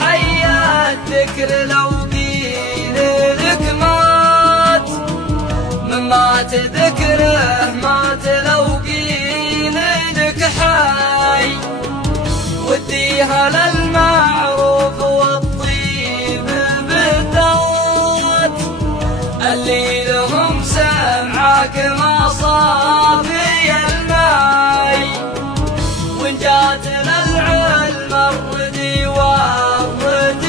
حي الذكر لو قيل لك مات، من مات ذكره مات لو قيل لك حي. وديها للمعروف والطيب بالذات، اللي لهم سمعك ما صافي الماي. وإن جات للعلم الردي والرديات،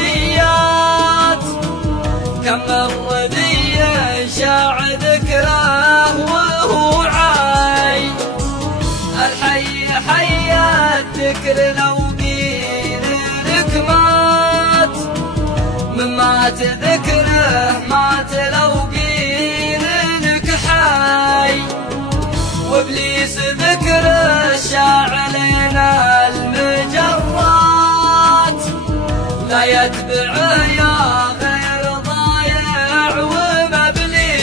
كم الردي شاع ذكره وهو عاي. الحي حي الذكر لو قيل لك مات، من مات ذكره مات لو قيل لك حي. وابليس ذكره شاعلنا المجرات، لا يتبعه يا غير ضايع ومبلي.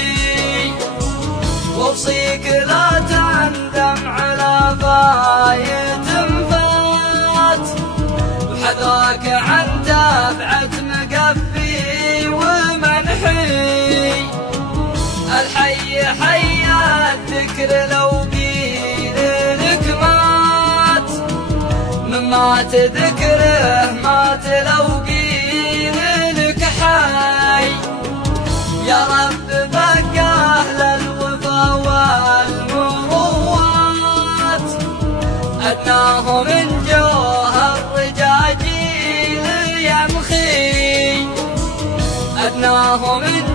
ووصيك لا تندم على فايت فات، وحذاك عن تبعة مقفي ومنحي. الحي حي الذكر لو قيل لك مات، من مات ذكره مات لو قيل لك حي. يا رب بقى أهل الوفا والمروات، أدناهم من جوهر رجاجيل يمخي، أدناهم من